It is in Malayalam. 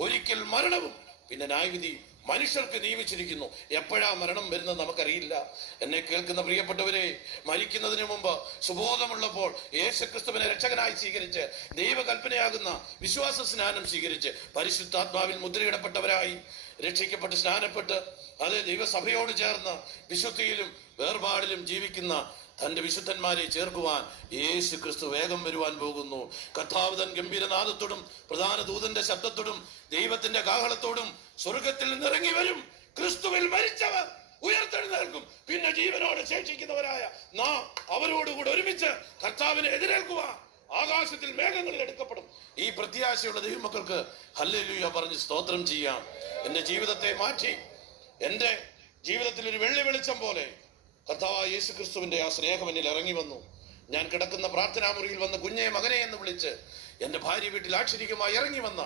ഒരിക്കൽ മരണവും പിന്നെ ന്യായവിധി മനുഷ്യർക്ക് നിയമിച്ചിരിക്കുന്നു. എപ്പോഴാ മരണം വരുന്നത് നമുക്കറിയില്ല. എന്നെ കേൾക്കുന്ന പ്രിയപ്പെട്ടവരെ, മരിക്കുന്നതിന് മുമ്പ് സുബോധമുള്ളപ്പോൾ യേശുക്രിസ്തുവിനെ രക്ഷകനായി സ്വീകരിച്ച് ദൈവകൽപ്പനയാകുന്ന വിശ്വാസ സ്നാനം സ്വീകരിച്ച് പരിശുദ്ധാത്മാവിൽ മുദ്രയിടപ്പെട്ടവരായി രക്ഷിക്കപ്പെട്ട് സ്നാനപ്പെട്ട് അത് ദൈവസഭയോട് ചേർന്ന് വിശുദ്ധിയിലും വേർപാടിലും ജീവിക്കുന്ന തന്റെ വിശുദ്ധന്മാരെ ചേർക്കുവാൻ യേശു ക്രിസ്തു വേഗം വരുവാൻ പോകുന്നു. കർത്താവ് തൻ ഗംഭീരനാദത്തോടും പ്രധാന ദൂതന്റെ ശബ്ദത്തോടും ദൈവത്തിന്റെ കാഹളത്തോടും സ്വർഗത്തിൽ നിന്നിറങ്ങി വരും. ക്രിസ്തുവിൽ മരിച്ചവർ ഉയർത്തെഴുന്നേൽക്കും. പിന്നെ ജീവനോട് ശേഷിക്കുന്നവരായ നാം അവരോടുകൂടെ ഒരുമിച്ച് കർത്താവിനെ എതിരേൽക്കുവാൻ ആകാശത്തിൽ മേഘങ്ങളിൽ എടുക്കപ്പെടും. ഈ പ്രത്യാശയുള്ള ദൈവമക്കൾക്ക് ഹല്ലേലൂയ പറഞ്ഞ് സ്തോത്രം ചെയ്യാം. എന്റെ ജീവിതത്തെ മാറ്റി എന്റെ ജീവിതത്തിൽ ഒരു വെള്ളി വെളിച്ചം പോലെ കർത്താവായ യേശു ക്രിസ്തുവിന്റെ ആ സ്നേഹം എന്നിൽ ഇറങ്ങി വന്നു. ഞാൻ കിടക്കുന്ന പ്രാർത്ഥനാ മുറിയിൽ വന്ന് കുഞ്ഞെ മകനെ എന്ന് വിളിച്ച് എന്റെ ഭാര്യ വീട്ടിൽ ആക്ഷരികമായി ഇറങ്ങി വന്ന